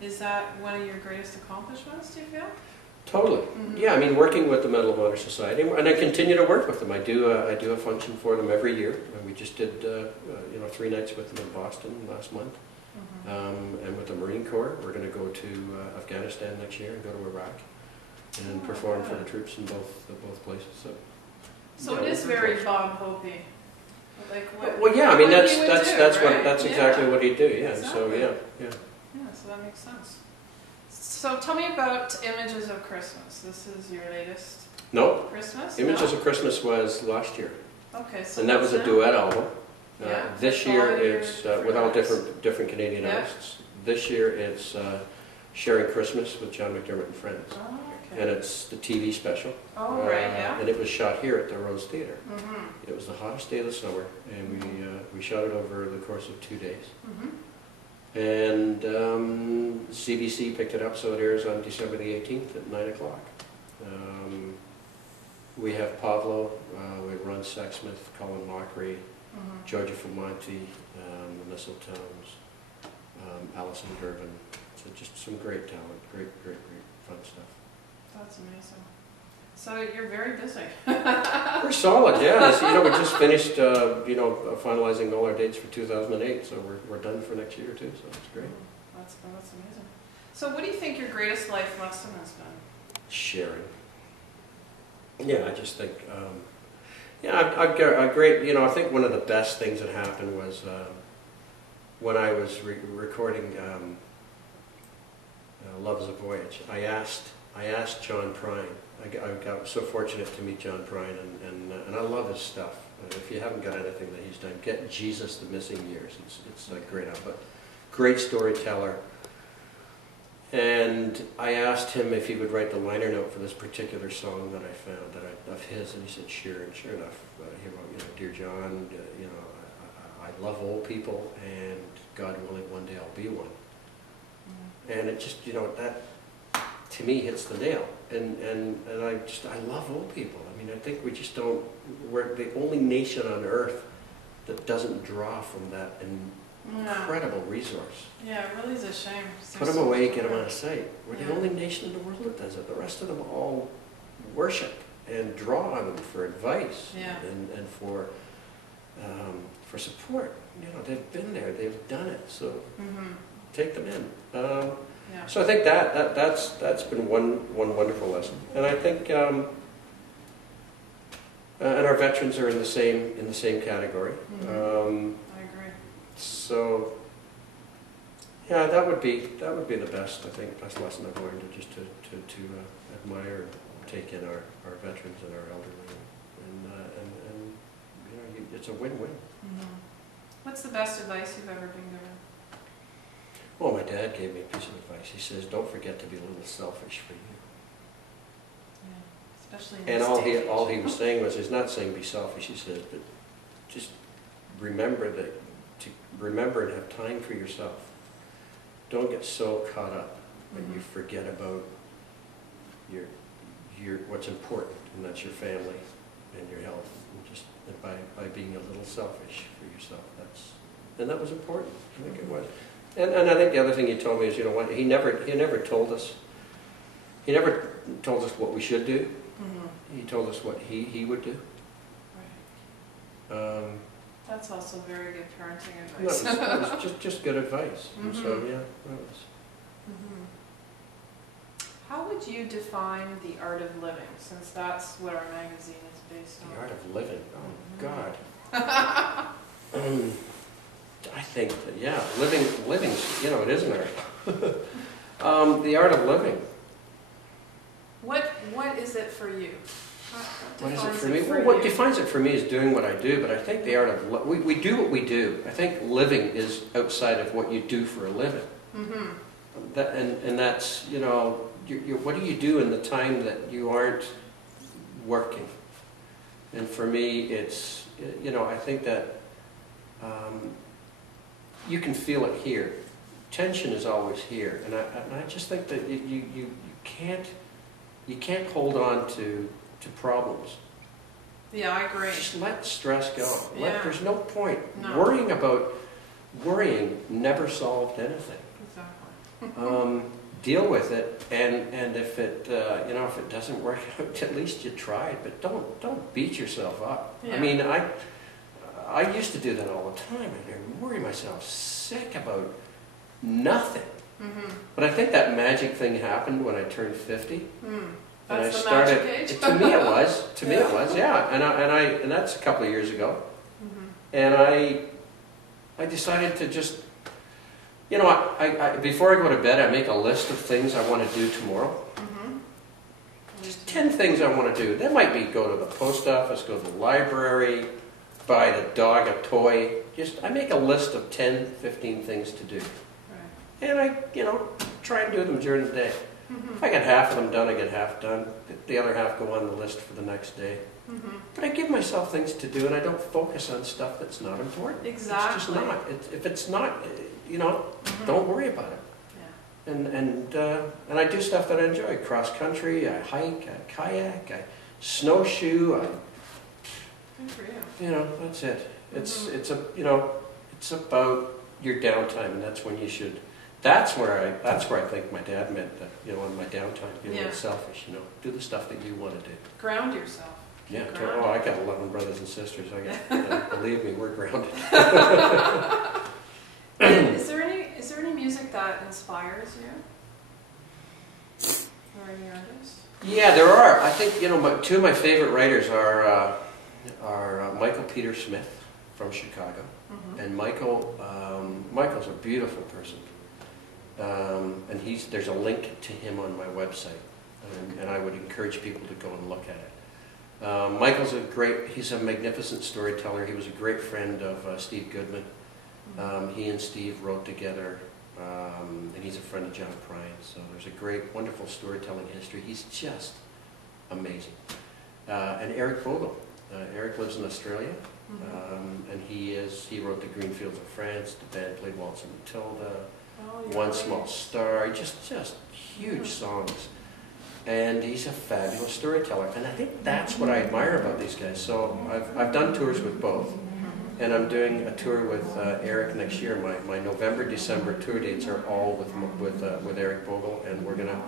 Is that one of your greatest accomplishments, do you feel? Totally. Yeah, I mean, working with the Medal of Honor Society, and I continue to work with them. I do a function for them every year, and we just did 3 nights with them in Boston last month, and with the Marine Corps. We're going to go to Afghanistan next year and go to Iraq and perform for the troops in both places. So it is very Bob Hope-y. Like well, yeah, I mean that's right? exactly what he'd do. Yeah, exactly. So yeah. Yeah, so that makes sense. So tell me about Images of Christmas. This is your latest Christmas? Images of Christmas was last year. Okay, so and that was a duet album. This year it's with all different Canadian artists. This year it's Sharing Christmas with John McDermott and Friends. Oh, okay. And it's the TV special. Oh, right, yeah. And it was shot here at the Rose Theatre. It was the hottest day of the summer, and we shot it over the course of 2 days. And CBC picked it up, so it airs on December the 18th at 9 o'clock. We have Pavlo, we have Ron Sexsmith, Colin Lockery, Georgia Famonti, the Mistletones, Alison Durbin. So just some great talent, great fun stuff. That's amazing. So you're very busy. We're solid, yeah. We just finished, finalizing all our dates for 2008, so we're done for next year too. So it's great. That's amazing. So what do you think your greatest life lesson has been? Sharing. Yeah, I just think, I've got a great. I think one of the best things that happened was when I was recording Love is a Voyage. I asked John Prine. I got so fortunate to meet John Prine, and I love his stuff. If you haven't got anything that he's done, get Jesus, the Missing Years. It's a great album, but great storyteller. And I asked him if he would write the liner note for this particular song that I found of his, and he said sure. And sure enough, he wrote, "Dear John, I love old people, and God willing, one day I'll be one." And it just, that to me hits the nail. And I love old people. I mean, I think we just don't, we're the only nation on earth that doesn't draw from that incredible resource. Yeah, it really is a shame. Put them away, get them out of sight. We're the only nation in the world that does it. The rest of them all worship and draw on them for advice and for support. They've been there, they've done it, so take them in. So I think that's been one wonderful lesson, and I think and our veterans are in the same category. I agree. So yeah, that would be the best, I think, best lesson I've learned, just to admire and take in our veterans and our elderly, and it's a win-win. What's the best advice you've ever been given? Well, my dad gave me a piece of advice. He says, "Don't forget to be a little selfish for you." Yeah, especially. And all he was saying was, he's not saying be selfish. He says, but just remember and have time for yourself. Don't get so caught up that you forget about your what's important, and that's your family and your health. And just by being a little selfish for yourself, that was important. I think it was. And I think the other thing he told me is, what, he never told us what we should do. He told us what he would do. Right. That's also very good parenting advice. It was just good advice. And so yeah, that was. How would you define the art of living, since that's what our magazine is based on? The art of living. Oh God. I think that living's it is an art. The art of living. What is it for you? What is it for me? Well, what defines it for me is doing what I do. But I think the art of we do what we do. I think living is outside of what you do for a living. And that's what do you do in the time that you aren't working? And for me, it's I think that. You can feel it here. Tension is always here, and I just think that you can't hold on to problems. Yeah, I agree. Just let stress go. There's no point. No. Worrying never solved anything. Exactly. deal with it, and if it if it doesn't work out, at least you tried. But don't beat yourself up. Yeah. I mean, I used to do that all the time. I'd worry myself sick about nothing. Mm-hmm. But I think that magic thing happened when I turned 50. That's and I the started. Magic age. To me, it was. To me, it was. Yeah, and that's a couple of years ago. Mm-hmm. And I decided to just, I before I go to bed, I make a list of things I want to do tomorrow. Mm-hmm. Just 10 things I want to do. That might be go to the post office, go to the library, buy the dog a toy. I make a list of 10, 15 things to do. Right. And I, try and do them during the day. Mm-hmm. If I get half of them done, I get half done. The other half go on the list for the next day. Mm-hmm. But I give myself things to do, and I don't focus on stuff that's not important. Exactly. It's just not. If it's not, mm-hmm. don't worry about it. Yeah. And I do stuff that I enjoy. Cross country, I hike, I kayak, I snowshoe. Good for you. That's it. Mm-hmm. It's about your downtime, and that's when you should. That's where I think my dad meant that. On my downtime, be a little selfish. Do the stuff that you want to do. Ground yourself. Yeah. I got 11 brothers and sisters. Believe me, we're grounded. Is there any music that inspires you? Or any artists? Yeah, there are. I think two of my favorite writers are Michael Peter Smith from Chicago, mm-hmm. and Michael's a beautiful person, and there's a link to him on my website, and I would encourage people to go and look at it. Michael's he's a magnificent storyteller. He was a great friend of Steve Goodman. He and Steve wrote together, and he's a friend of John Prine. So there's a great, wonderful storytelling history. He's just amazing. And Eric Vogel. Eric lives in Australia, mm-hmm. And he wrote the Green Fields of France. The band played Waltz and Matilda, One Small Star. Just huge songs. And he's a fabulous storyteller, and I think that's what I admire about these guys. So I've done tours with both, and I'm doing a tour with Eric next year. My November, December tour dates are all with Eric Vogel, and we're gonna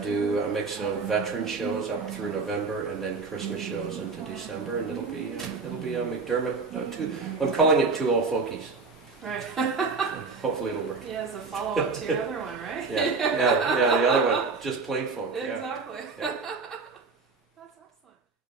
do a mix of veteran shows up through November, and then Christmas shows into December, and it'll be a McDermott. I'm calling it Two Old Folkies. Right. Hopefully it'll work. Yeah, as a follow-up to your other one, right? Yeah, the other one, Just Plain Folk. Exactly. Yeah.